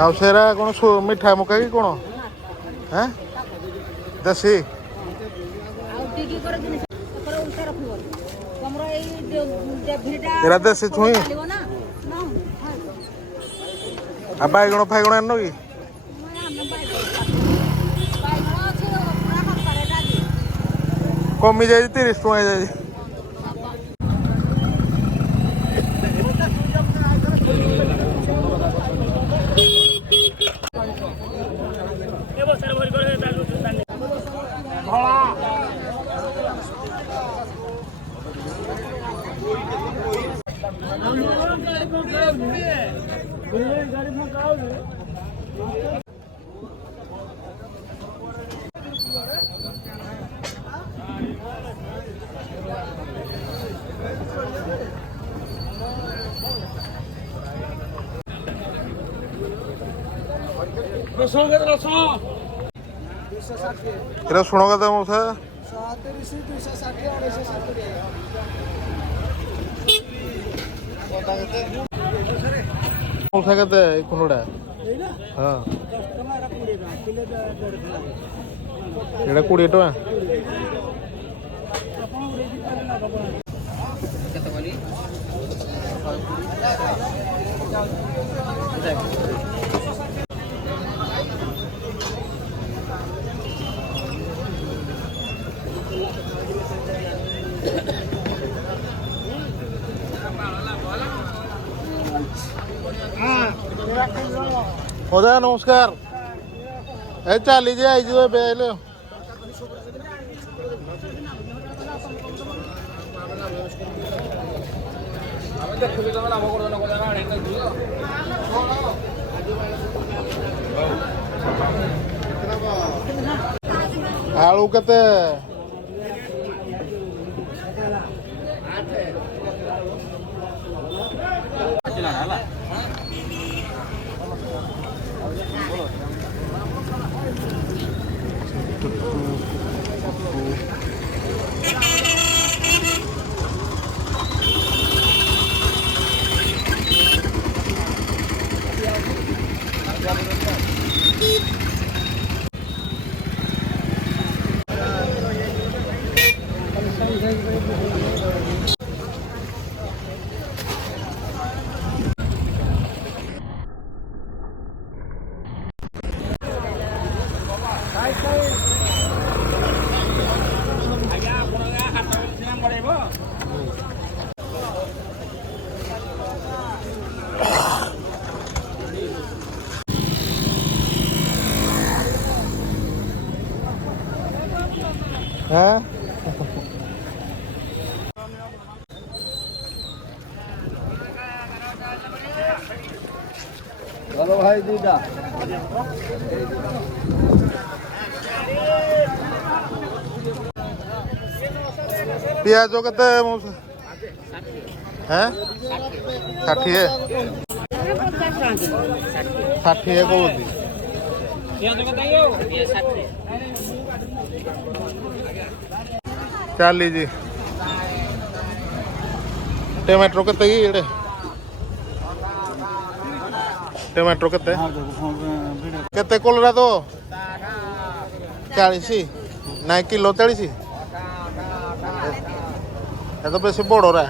ମାଉସୀରା କ'ଣ ମିଠା ମକା କି କ'ଣ ହଁ ଦେଶୀ ଏରା ଦେଶୀ ଛୁଇଁ ଆଉ ବାଇଗଣ ଫାଇଗଣ ଆଣିନ କି କମି ଯାଇଛି 30 ଟଙ୍କା ହେଇଯାଇଛି ଏରା ଶୁଣ କଥା ମଉସା ମଉସା କେତେ ଏଇ କୁଣ୍ଡଟା ହଁ ଏଇଟା 20 ଟଙ୍କା ମଉସା ନମସ୍କାର ଏ ଚାଲିଛି ଆଇଛି ତ ଏବେ ଆଇଲେ ଆଳୁ କେତେ হ্যাঁ ভালো ভাই দুইটা ପିଆଜ କେତେ ହେଁ 60 କହୁଛି ଚାଲିଛି ଟମାଟୋ କେତେ କି ଏଇଟା ଟମାଟୋ କେତେ କେତେ କଲରା ତ 40 ନାଇଁ କିଲୋ 40 ଏ ତ ବେଶୀ ବଡ଼ରା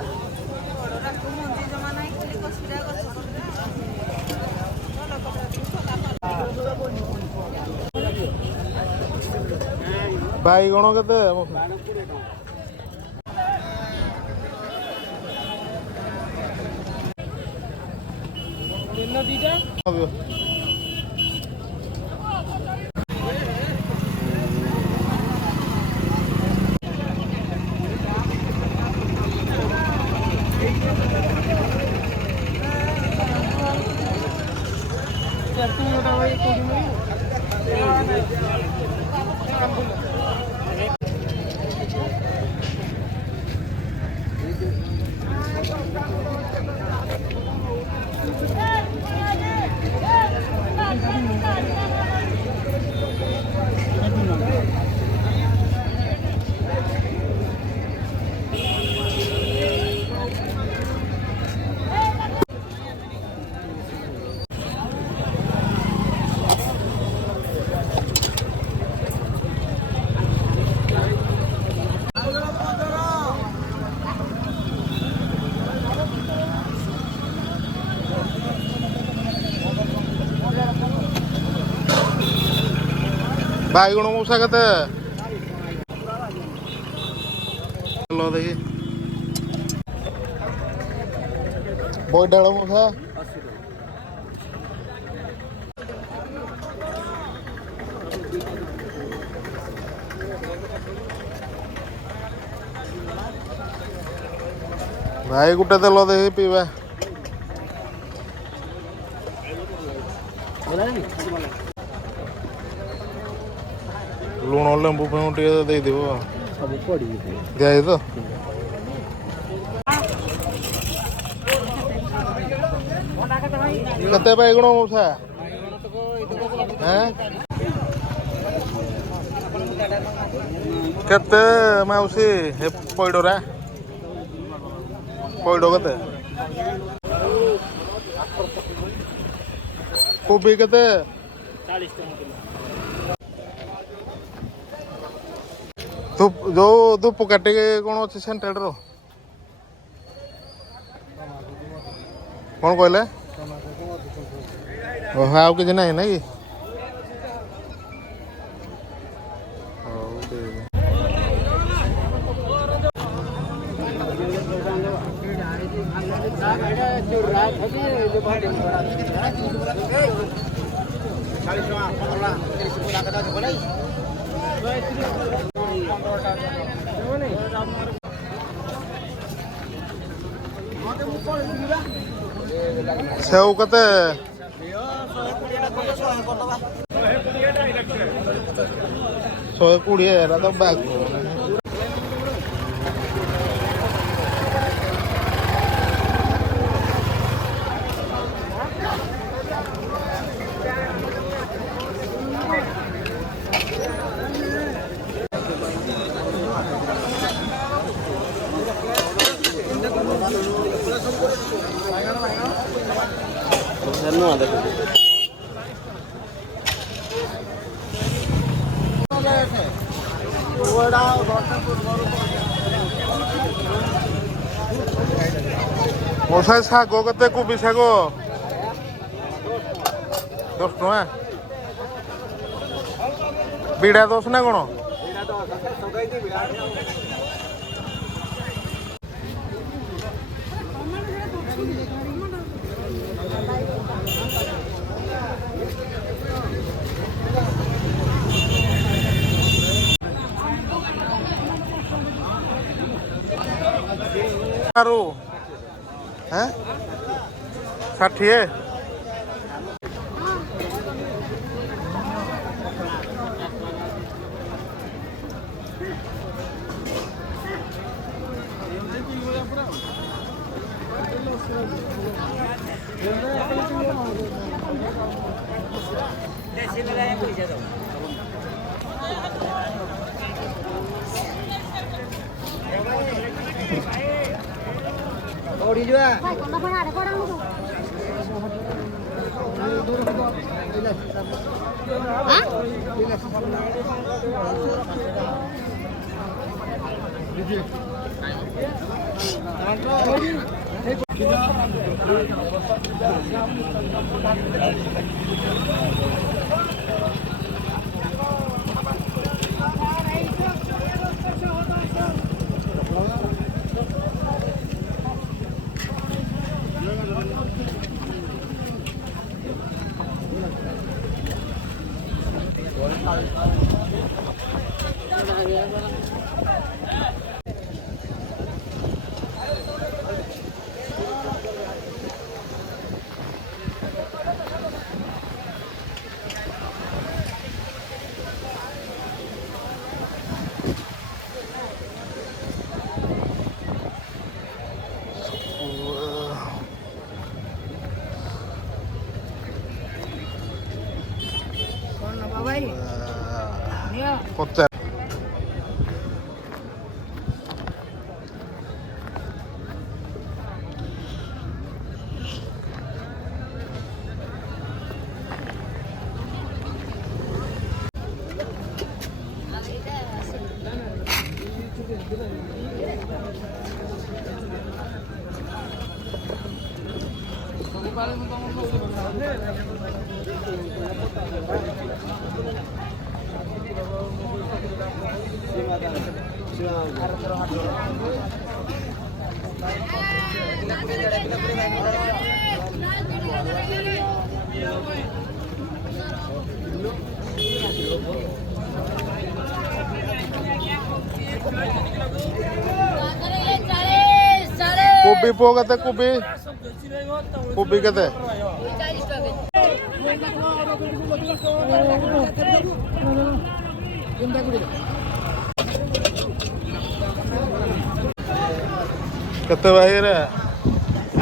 ବାଇଗଣ କେତେ ବାଇଗଣ ମଉସା କେତେ? ଭଲ ଦେଖି ବୋଇତାଳୁ ମଉସା ଭାଇ ଗୋଟେ ତେଲ ଦେଇ ପିଇବା। ଲୁଣ ଲେମ୍ବୁ ଫେମ୍ବୁ ଟିକେ ଦେଇଦେବ। ଦିଆହେଇ ତ କେତେ ବାଇଗଣ ମଉସା? କେତେ ମାଉସୀ ଏ ପଇଡ଼ରା? ପଇଡ଼ କେତେ? କୋବି କେତେ? 40 ଟଙ୍କା କିଲୋ। ଯୋଉ ଧୂପ କାଠି କ'ଣ ଅଛି ସେଣ୍ଟେଡ଼ର? କ'ଣ କହିଲେ? ଓହୋ ଆଉ କିଛି ନାହିଁ ନାଇଁ କି? ହଉ ଦେଇଦେବି। ସେଉ କେତେ? 120 ଏରା ତ ବାଗ ମଉସା ଶାଗ କେତେ? କୋବି ଶାଗ 10 ଟଙ୍କା। ବିଡ଼ା 10 ନା କ'ଣ? ଆରୁ 60। ପଚାର କୋବି ପୁଅ କେତେ କୋବି କୋବି କେତେ କେତେ ଭାଇ ରେ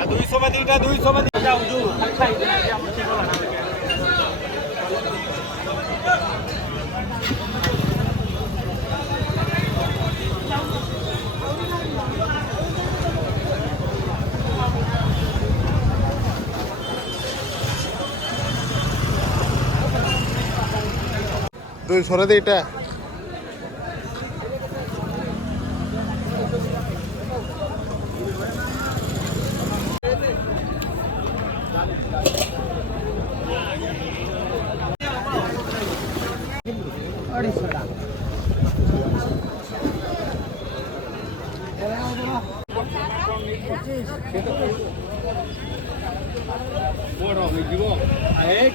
200 में दीटा 200 में दीटा जो खाई दे हम ठीक वाला ଦୁଇ ଶହରେ ଦିଟା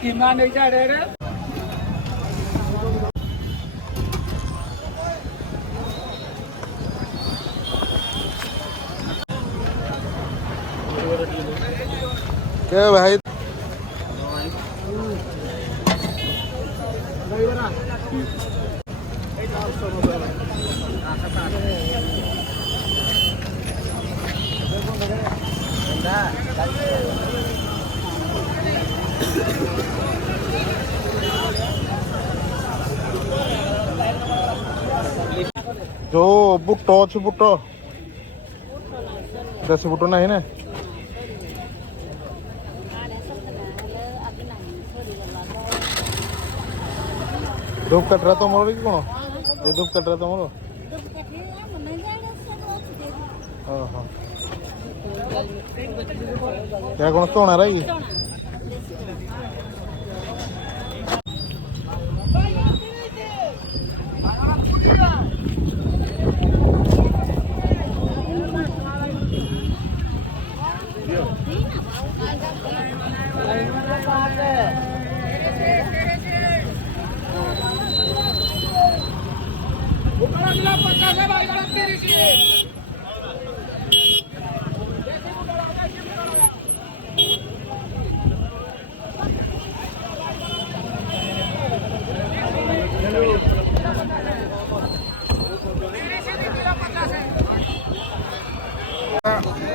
किमान नहीं जा रहे क्या भाई जो बुट अच्छे बुट देसी बुट नहीं ना धूप कटरा तुम कि कौन ये धूप कटरा तुम क्या कौन तोड़ा रही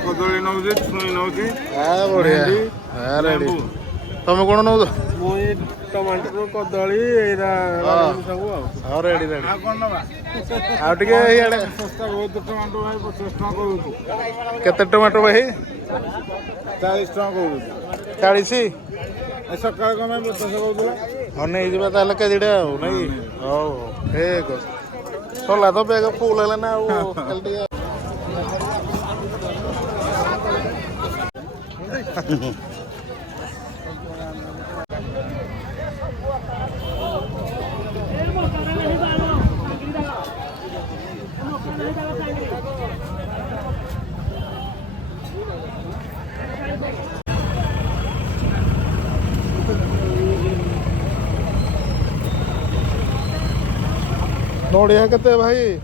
कदली नौजी छुई नौजी बढ़िया रेडी तुम कौन नौ मुई टमाटर कदली एरा सब हाँ रेडी रेडी आ कोन नबा आउ टिके इयाडे सस्ता बहुत टमाटर भाई 50 टका कहू केते टमाटो भाई 40 टका कहू 40 ए सकाळ कमे 50 कहूला हाँ नहीं जीवा ताले केजिडे आउ नहीं हो ठीक सोला तो बेग फूल है ना वो जल्दी नोड़िया केते भाई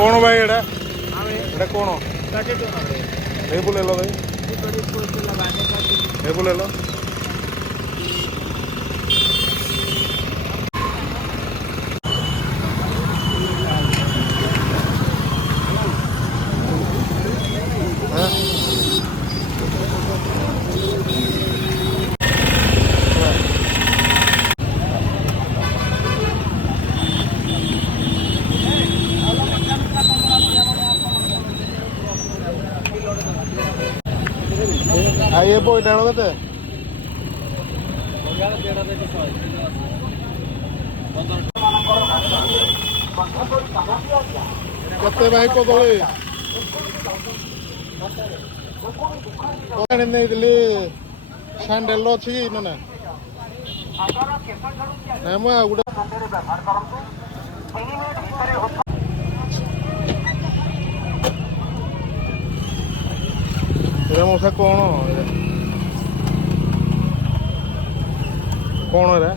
कौन भाई एड़ा कौन ये बोले लो भाई ये बोले लो ये बोई डालो कते କେତେ ଭାଇ କଦଳୀ ଆଣି ନେଇଥିଲି ସ୍ୟାଣ୍ଡେଲ ଅଛି କି ନା ନାଇଁ ମୁଁ ଆଉ ଗୋଟେ ଏରା ମଉସା କଣ କଣ ଏରା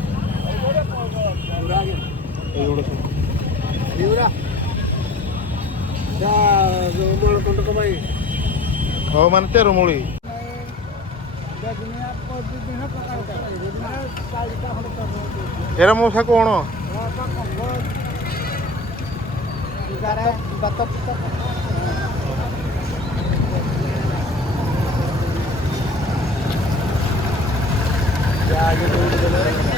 ଏଇଗୁଡ଼ା ସବୁ ହଉ ମାନେ ଚେରମୂଳି ଏରା ମଉସା କଣ ଆଗେ